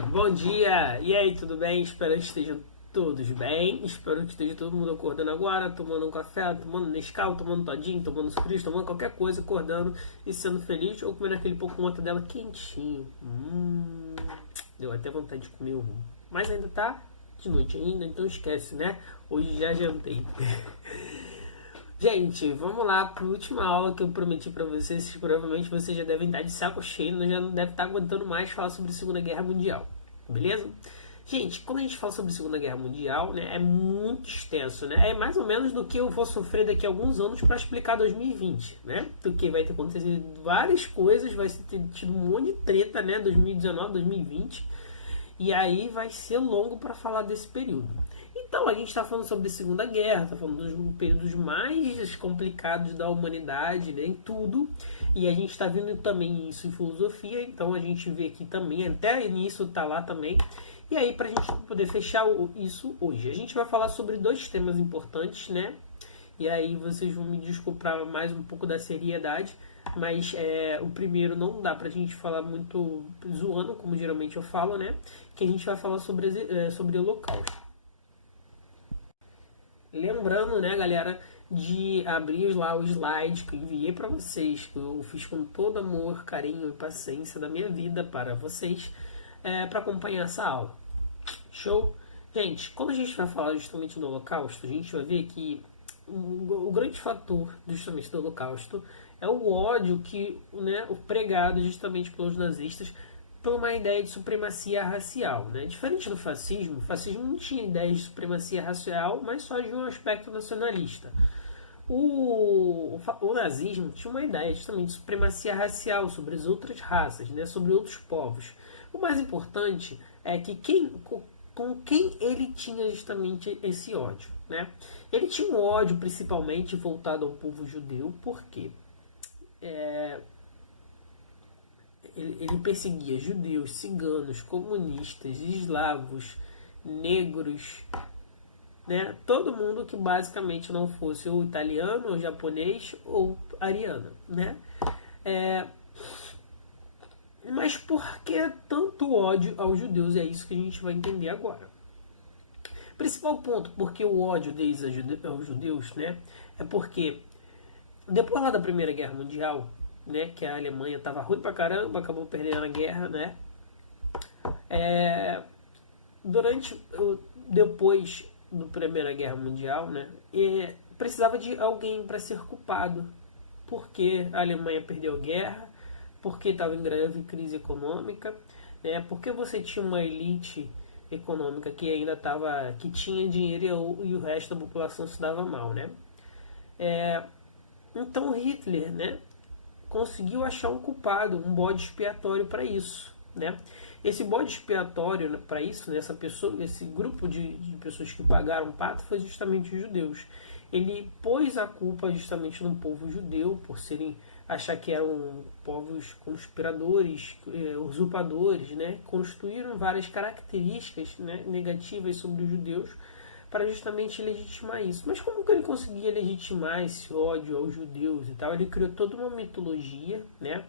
Bom dia! E aí, tudo bem? Espero que estejam todos bem. Espero que esteja todo mundo acordando agora, tomando um café, tomando Nescau, tomando todinho, tomando sucrilhos, tomando qualquer coisa, acordando e sendo feliz, ou comendo aquele pouco outra dela quentinho. Deu até vontade de comer um. Mas ainda tá de noite ainda, então esquece, né? Hoje já jantei. Gente, vamos lá para a última aula que eu prometi para vocês. Provavelmente vocês já devem estar de saco cheio, já não deve estar aguentando mais falar sobre a Segunda Guerra Mundial, beleza? Gente, quando a gente fala sobre a Segunda Guerra Mundial, né, é muito extenso, né? É mais ou menos do que eu vou sofrer daqui a alguns anos para explicar 2020, né? Porque vai ter acontecido várias coisas, vai ter tido um monte de treta, né? 2019, 2020. E aí vai ser longo para falar desse período. Então, a gente está falando sobre a Segunda Guerra, está falando dos períodos mais complicados da humanidade, né, em tudo. E a gente está vendo também isso em filosofia, então a gente vê aqui também, até nisso está lá também. E aí, para a gente poder fechar isso hoje, a gente vai falar sobre dois temas importantes, né? E aí vocês vão me desculpar mais um pouco da seriedade, mas o primeiro não dá pra gente falar muito zoando, como geralmente eu falo, né? Que a gente vai falar sobre o Holocausto. Lembrando, né, galera, de abrir lá o slide que eu enviei para vocês, que eu fiz com todo amor, carinho e paciência da minha vida para vocês, para acompanhar essa aula. Show? Gente, quando a gente vai falar justamente do Holocausto, a gente vai ver que o grande fator justamente do Holocausto é o ódio que, né, o pregado justamente pelos nazistas por uma ideia de supremacia racial, né? Diferente do fascismo, o fascismo não tinha ideia de supremacia racial, mas só de um aspecto nacionalista. O nazismo tinha uma ideia justamente de supremacia racial sobre as outras raças, né? Sobre outros povos. O mais importante é que com quem ele tinha justamente esse ódio, né? Ele tinha um ódio principalmente voltado ao povo judeu, porque ele perseguia judeus, ciganos, comunistas, eslavos, negros, né? Todo mundo que basicamente não fosse ou italiano, ou japonês, ou ariano, né? Mas por que tanto ódio aos judeus? É isso que a gente vai entender agora. Principal ponto porque o ódio deles aos judeus, né? É porque depois lá da Primeira Guerra Mundial, né, que a Alemanha estava ruim pra caramba, acabou perdendo a guerra, né? Depois da Primeira Guerra Mundial, né, precisava de alguém para ser culpado, porque a Alemanha perdeu a guerra, porque estava em grave crise econômica, né? Porque você tinha uma elite econômica que ainda estava, que tinha dinheiro e o resto da população se dava mal, né? Então Hitler, né, conseguiu achar um culpado, um bode expiatório para isso, né? Esse bode expiatório para isso, né, esse grupo de pessoas que pagaram pato foi justamente os judeus. Ele pôs a culpa justamente no povo judeu por achar que eram povos conspiradores, usurpadores, né? Construíram várias características, né, negativas sobre os judeus para justamente legitimar isso. Mas como que ele conseguia legitimar esse ódio aos judeus e tal? Ele criou toda uma mitologia, né,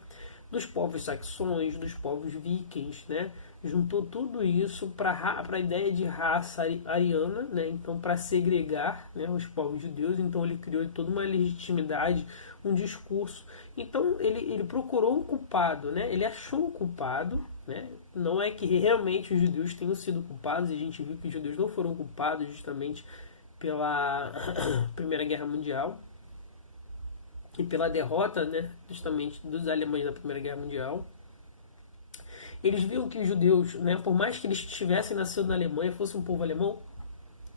dos povos saxões, dos povos vikings, né? Juntou tudo isso para a ideia de raça ariana, né? Então, para segregar, né, os povos judeus. Então, ele criou toda uma legitimidade, um discurso. Então, ele procurou um culpado, né? Ele achou um culpado, né? Não é que realmente os judeus tenham sido culpados, e a gente viu que os judeus não foram culpados justamente pela Primeira Guerra Mundial e pela derrota, né, justamente dos alemães na Primeira Guerra Mundial. Eles viram que os judeus, né, por mais que eles tivessem nascido na Alemanha, fossem um povo alemão,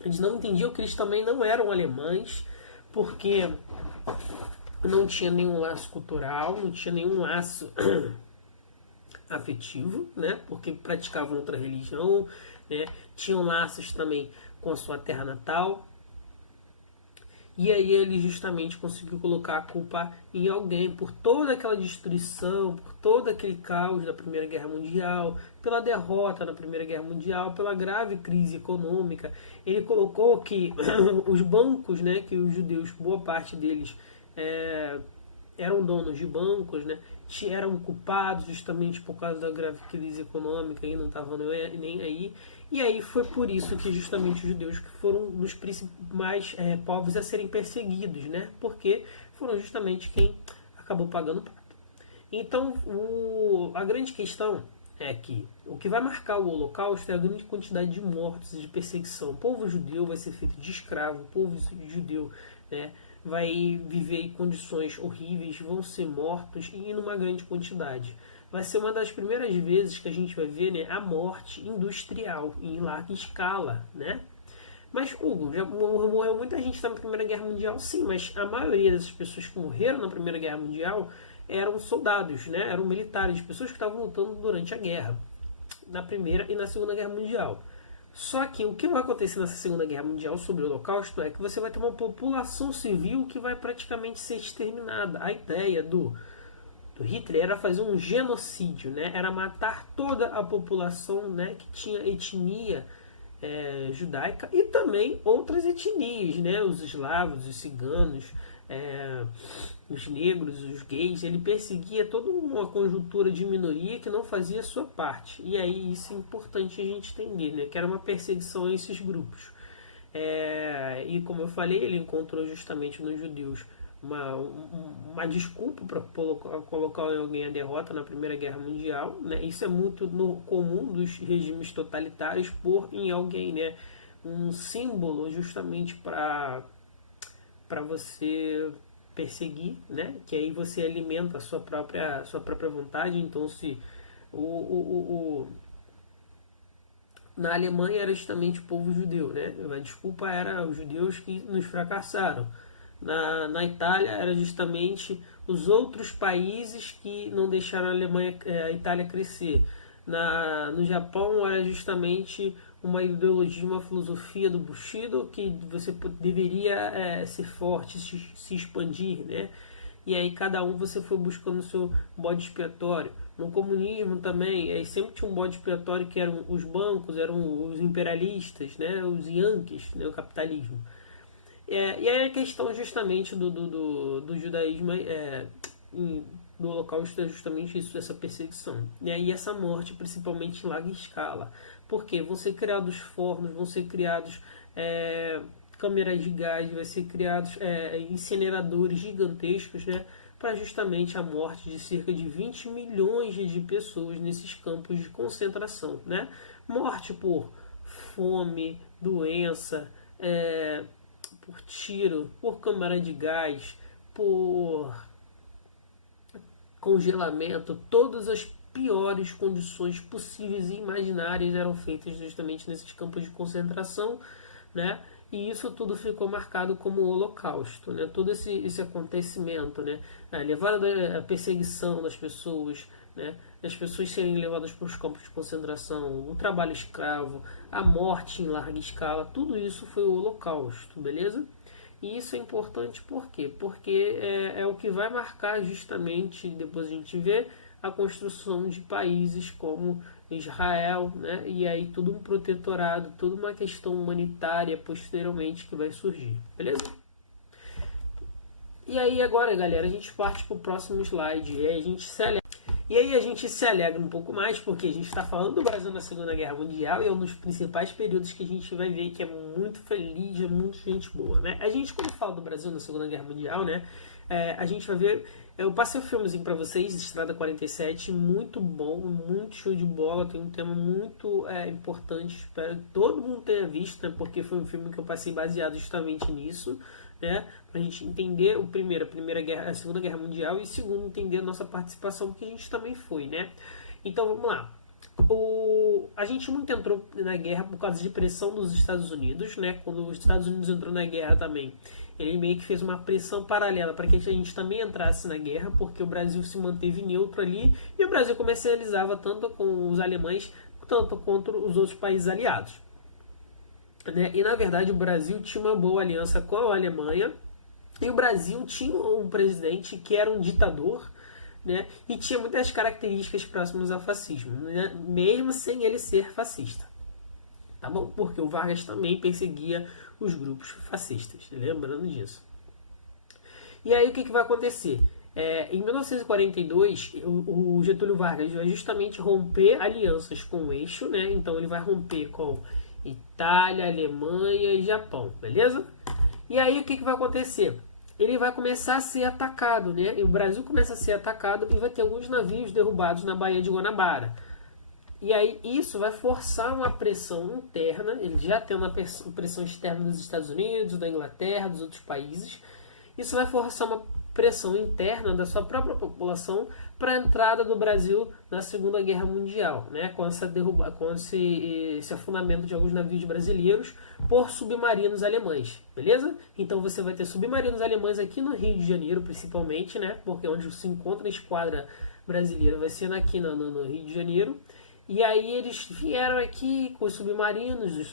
eles não entendiam que eles também não eram alemães, porque não tinha nenhum laço cultural, não tinha nenhum laço afetivo, né, porque praticavam outra religião, né, tinham laços também com a sua terra natal. E aí ele justamente conseguiu colocar a culpa em alguém por toda aquela destruição, por todo aquele caos da Primeira Guerra Mundial, pela derrota na Primeira Guerra Mundial, pela grave crise econômica. Ele colocou que os bancos, né, que os judeus, boa parte deles, eram donos de bancos, né, eram culpados justamente por causa da grave crise econômica e não estavam nem aí. E aí foi por isso que justamente os judeus que foram dos principais povos a serem perseguidos, né? Porque foram justamente quem acabou pagando o pato. Então, a grande questão é que o que vai marcar o Holocausto é a grande quantidade de mortos e de perseguição. O povo judeu vai ser feito de escravo, o povo judeu, né, vai viver em condições horríveis, vão ser mortos e numa grande quantidade. Vai ser uma das primeiras vezes que a gente vai ver, né, a morte industrial em larga escala, né? Mas, Hugo, já morreu muita gente na Primeira Guerra Mundial, sim, mas a maioria dessas pessoas que morreram na Primeira Guerra Mundial eram soldados, né? Eram militares, pessoas que estavam lutando durante a guerra, na Primeira e na Segunda Guerra Mundial. Só que o que vai acontecer nessa Segunda Guerra Mundial sobre o Holocausto é que você vai ter uma população civil que vai praticamente ser exterminada. A ideia do Hitler era fazer um genocídio, né? Era matar toda a população, né, que tinha etnia judaica e também outras etnias, né? Os eslavos, os ciganos, os negros, os gays. Ele perseguia toda uma conjuntura de minoria que não fazia a sua parte. E aí isso é importante a gente entender, né? Que era uma perseguição a esses grupos. E como eu falei, ele encontrou justamente nos judeus uma desculpa para colocar alguém a derrota na Primeira Guerra Mundial, né? Isso é muito comum dos regimes totalitários, pôr em alguém, né, um símbolo justamente para você perseguir, né? Que aí você alimenta a sua própria vontade. Então, se na Alemanha era justamente o povo judeu, né? A desculpa era os judeus que nos fracassaram. Na Itália era justamente os outros países que não deixaram a Itália crescer. No Japão era justamente uma ideologia, uma filosofia do Bushido, que você deveria ser forte, se expandir, né? E aí cada um você foi buscando o seu bode expiatório. No comunismo também, sempre tinha um bode expiatório que eram os bancos, eram os imperialistas, né? Os yankees, né? O capitalismo. E aí a questão justamente do judaísmo do Holocausto é justamente isso, essa perseguição. E aí essa morte, principalmente em larga escala. Porque vão ser criados fornos, vão ser criados câmeras de gás, vai ser criados incineradores gigantescos, né, para justamente a morte de cerca de 20 milhões de pessoas nesses campos de concentração. Né? Morte por fome, doença, por tiro, por câmara de gás, por congelamento, todas as piores condições possíveis e imaginárias eram feitas justamente nesses campos de concentração, né? E isso tudo ficou marcado como o Holocausto, né? Todo esse acontecimento, né? A perseguição das pessoas, né? As pessoas serem levadas para os campos de concentração, o trabalho escravo, a morte em larga escala, tudo isso foi o Holocausto, beleza? E isso é importante por quê? Porque é o que vai marcar justamente, depois a gente vê, a construção de países como Israel, né? E aí tudo um protetorado, toda uma questão humanitária posteriormente que vai surgir, beleza? E aí agora, galera, a gente parte para o próximo slide e aí a gente se alegra um pouco mais porque a gente está falando do Brasil na Segunda Guerra Mundial e é um dos principais períodos que a gente vai ver que é muito feliz, é muito gente boa, né? A gente, quando fala do Brasil na Segunda Guerra Mundial, né, a gente vai ver... Eu passei o filmezinho pra vocês, Estrada 47, muito bom, muito show de bola, tem um tema muito importante, espero que todo mundo tenha visto, né, porque foi um filme que eu passei baseado justamente nisso, né, pra gente entender a Segunda Guerra Mundial e segundo, entender a nossa participação, que a gente também foi, né. Então vamos lá. A gente muito entrou na guerra por causa de pressão dos Estados Unidos, né, quando os Estados Unidos entrou na guerra também. Ele meio que fez uma pressão paralela para que a gente também entrasse na guerra, porque o Brasil se manteve neutro ali e o Brasil comercializava tanto com os alemães tanto contra os outros países aliados. Né? E na verdade o Brasil tinha uma boa aliança com a Alemanha e o Brasil tinha um presidente que era um ditador, né? E tinha muitas características próximas ao fascismo, né? Mesmo sem ele ser fascista. Tá bom? Porque o Vargas também perseguia os grupos fascistas, lembrando disso. E aí o que vai acontecer? Em 1942, o Getúlio Vargas vai justamente romper alianças com o eixo, né? Então ele vai romper com Itália, Alemanha e Japão, beleza? E aí o que vai acontecer? Ele vai começar a ser atacado, né? E o Brasil começa a ser atacado e vai ter alguns navios derrubados na Baía de Guanabara. E aí isso vai forçar uma pressão interna, ele já tem uma pressão externa dos Estados Unidos, da Inglaterra, dos outros países. Isso vai forçar uma pressão interna da sua própria população para a entrada do Brasil na Segunda Guerra Mundial, né? Com esse afundamento de alguns navios brasileiros por submarinos alemães, beleza? Então você vai ter submarinos alemães aqui no Rio de Janeiro, principalmente, né? Porque onde se encontra a esquadra brasileira vai ser aqui no Rio de Janeiro. E aí eles vieram aqui com os submarinos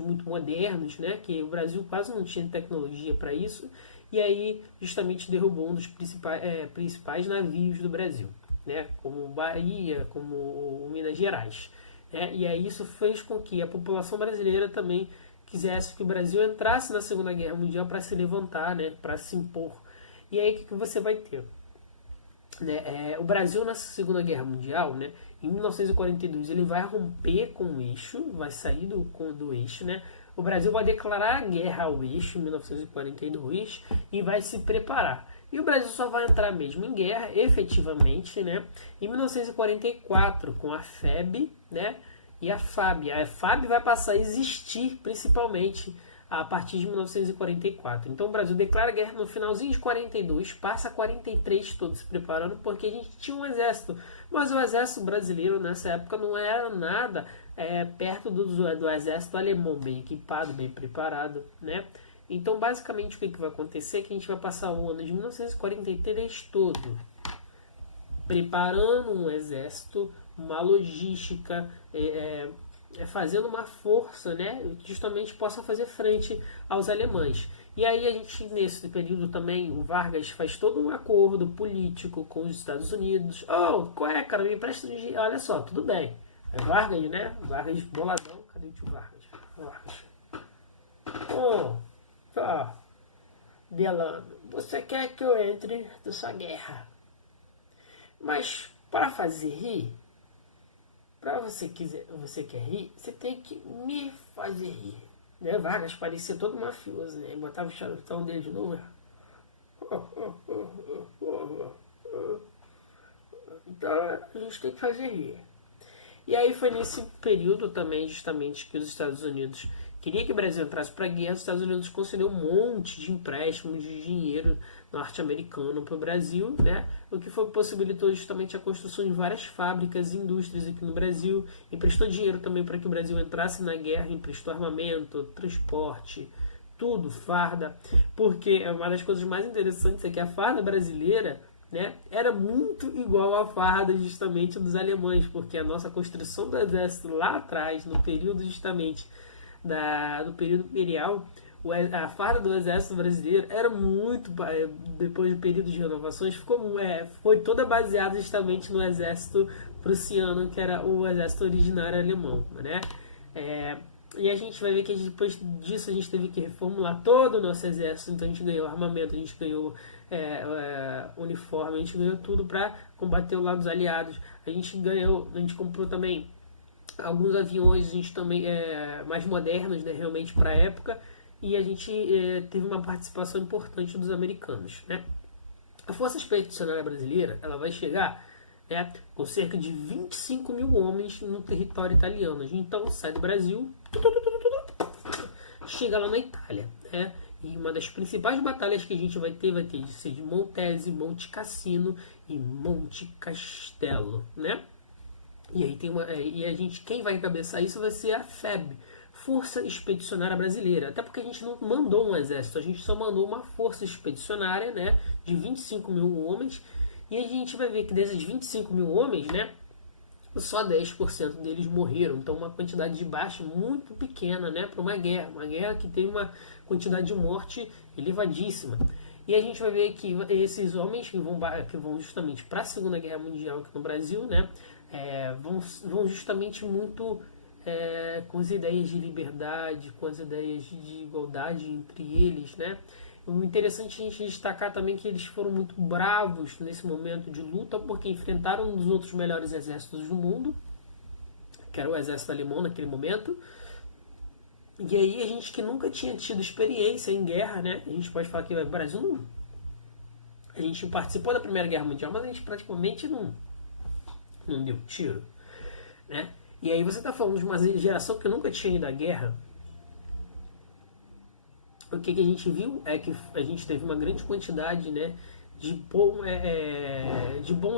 muito modernos, né? Que o Brasil quase não tinha tecnologia para isso. E aí justamente derrubou um dos principais navios do Brasil, né? Como Bahia, como o Minas Gerais. Né? E aí isso fez com que a população brasileira também quisesse que o Brasil entrasse na Segunda Guerra Mundial para se levantar, né? Para se impor. E aí o que você vai ter? Né? O Brasil na Segunda Guerra Mundial, né? Em 1942 ele vai romper com o eixo, vai sair do eixo, né? O Brasil vai declarar guerra ao eixo em 1942 e vai se preparar. E o Brasil só vai entrar mesmo em guerra, efetivamente, né, em 1944, com a FEB, né, e a FAB. A FAB vai passar a existir, principalmente, a partir de 1944. Então o Brasil declara guerra no finalzinho de 42, passa 43 todo se preparando, porque a gente tinha um exército. Mas o exército brasileiro nessa época não era nada perto do exército alemão, bem equipado, bem preparado, né? Então basicamente o que vai acontecer é que a gente vai passar o ano de 1943 todo preparando um exército, uma logística, fazendo uma força, né, que justamente possa fazer frente aos alemães. E aí a gente, nesse período também, o Vargas faz todo um acordo político com os Estados Unidos. Oh, qual é, cara? Me empresta dinheiro. Olha só, tudo bem. É Vargas, né? Vargas boladão. Cadê o tio Vargas? Vargas. Oh, tá. Delano, você quer que eu entre nessa guerra? Mas para fazer rir, para você quer rir, você tem que me fazer rir. Né? Vargas parecia todo mafioso, né? Botava o charutão dele de novo. Então a gente tem que fazer rir. E aí foi nesse período também, justamente, que os Estados Unidos queria que o Brasil entrasse para a guerra. Os Estados Unidos concedeu um monte de empréstimos de dinheiro norte-americano para o Brasil, né? O que possibilitou justamente a construção de várias fábricas e indústrias aqui no Brasil. Emprestou dinheiro também para que o Brasil entrasse na guerra, emprestou armamento, transporte, tudo, farda. Porque uma das coisas mais interessantes é que a farda brasileira, né, era muito igual à farda justamente dos alemães, porque a nossa construção do exército lá atrás, no período justamente do período imperial, a farda do exército brasileiro era muito, depois do período de renovações, foi toda baseada justamente no exército prussiano, que era o exército originário alemão, né? E a gente vai ver que depois disso a gente teve que reformular todo o nosso exército. Então a gente ganhou armamento, a gente ganhou uniforme, a gente ganhou tudo para combater o lado dos aliados. A gente comprou também alguns aviões, a gente também mais modernos, né, realmente para a época, e a gente teve uma participação importante dos americanos, né? A Força Expedicionária Brasileira, ela vai chegar, né, com cerca de 25 mil homens no território italiano. Então sai do Brasil, chega lá na Itália, né? E uma das principais batalhas que a gente vai ter de ser de Montese, Monte Cassino e Monte Castelo, né? E aí quem vai encabeçar isso vai ser a FEB, Força Expedicionária Brasileira. Até porque a gente não mandou um exército, a gente só mandou uma força expedicionária, né, de 25 mil homens. E a gente vai ver que desses 25 mil homens, né, só 10% deles morreram. Então uma quantidade de baixa muito pequena, né, para uma guerra que tem uma quantidade de morte elevadíssima. E a gente vai ver que esses homens que vão justamente para a Segunda Guerra Mundial aqui no Brasil, né, vão justamente muito com as ideias de liberdade, com as ideias de igualdade entre eles, né? O interessante a gente destacar também que eles foram muito bravos nesse momento de luta, porque enfrentaram um dos outros melhores exércitos do mundo, que era o exército alemão naquele momento. E aí a gente que nunca tinha tido experiência em guerra, né? A gente pode falar que o Brasil não... A gente participou da Primeira Guerra Mundial, mas a gente praticamente não deu tiro, né? E aí você está falando de uma geração que nunca tinha ido à guerra. O que a gente viu é que a gente teve uma grande quantidade, né, de bons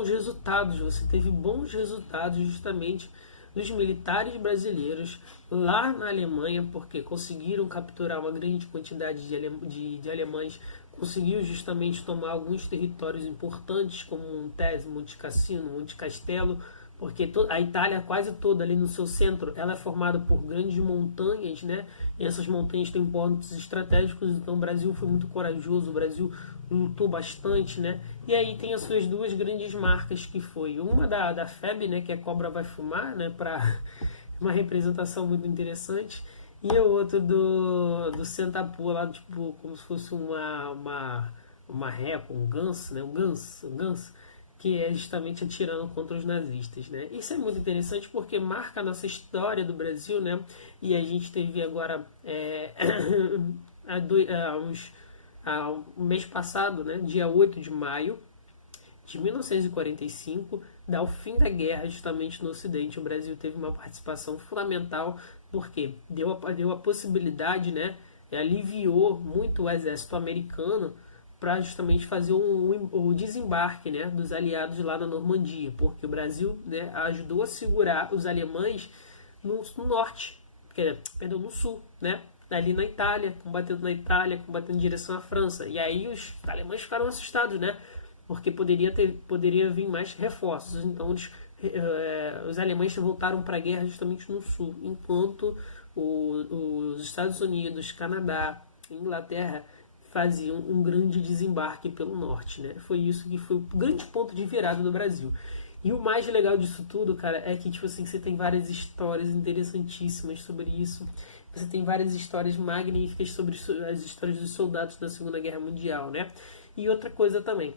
resultados. Você teve bons resultados justamente dos militares brasileiros lá na Alemanha, porque conseguiram capturar uma grande quantidade de alemães, conseguiu justamente tomar alguns territórios importantes, como Montes, Monte Cassino, Monte Castelo, porque a Itália quase toda ali no seu centro, ela é formada por grandes montanhas, né? E essas montanhas têm pontos estratégicos, então o Brasil foi muito corajoso, o Brasil lutou bastante, né? E aí tem as suas duas grandes marcas, que foi uma da FEB, né, que é Cobra Vai Fumar, né, para uma representação muito interessante, e o outro do Sentapua, lá, tipo, como se fosse uma ré com um ganso, né? Um ganso, que é justamente atirando contra os nazistas, né? Isso é muito interessante porque marca a nossa história do Brasil, né? E a gente teve agora o mês passado, né? Dia 8 de maio de 1945, dá o fim da guerra justamente no Ocidente. O Brasil teve uma participação fundamental porque deu a possibilidade, né? Aliviou muito o exército americano para justamente fazer o desembarque, né, dos aliados lá na Normandia, porque o Brasil, né, ajudou a segurar os alemães no norte, perdão, no sul, né, ali na Itália, combatendo em direção à França. E aí os alemães ficaram assustados, né, porque poderia vir mais reforços. Então os alemães voltaram para a guerra justamente no sul, enquanto os Estados Unidos, Canadá, Inglaterra faziam um grande desembarque pelo norte, né? Foi isso que foi o grande ponto de virada do Brasil. E o mais legal disso tudo, cara, é que tipo assim, você tem várias histórias interessantíssimas sobre isso. Você tem várias histórias magníficas sobre as histórias dos soldados da Segunda Guerra Mundial, né? E outra coisa também,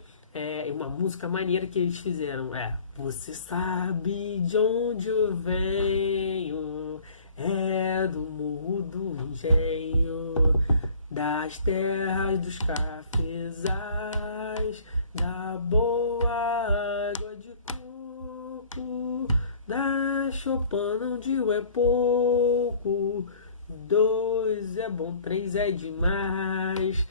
uma música maneira que eles fizeram Você sabe de onde eu venho, é do Morro do Engenho, das terras dos cafezais, da boa água de coco, da choupana onde um é pouco, 2 é bom, 3 é demais.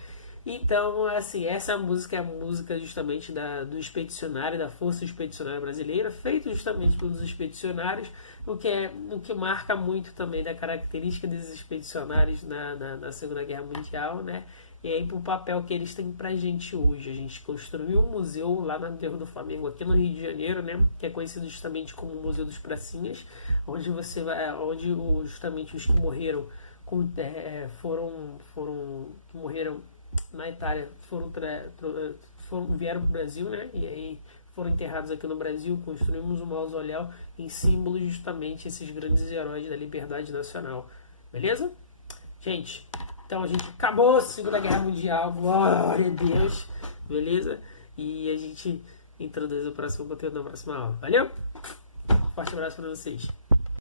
Então, assim, essa música é a música justamente do expedicionário, da Força Expedicionária Brasileira, feita justamente pelos expedicionários, o que marca muito também da característica desses expedicionários na Segunda Guerra Mundial, né? E aí pro papel que eles têm pra gente hoje. A gente construiu um museu lá na Terra do Flamengo, aqui no Rio de Janeiro, né? Que é conhecido justamente como o Museu dos Pracinhas, onde onde justamente os que morreram que morreram na Itália vieram para o Brasil, né? E aí foram enterrados aqui no Brasil. Construímos um mausoléu em símbolo justamente esses grandes heróis da liberdade nacional. Beleza? Gente, então a gente acabou a Segunda Guerra Mundial. Glória a Deus. Beleza? E a gente introduz o próximo conteúdo na próxima aula. Valeu? Forte abraço para vocês.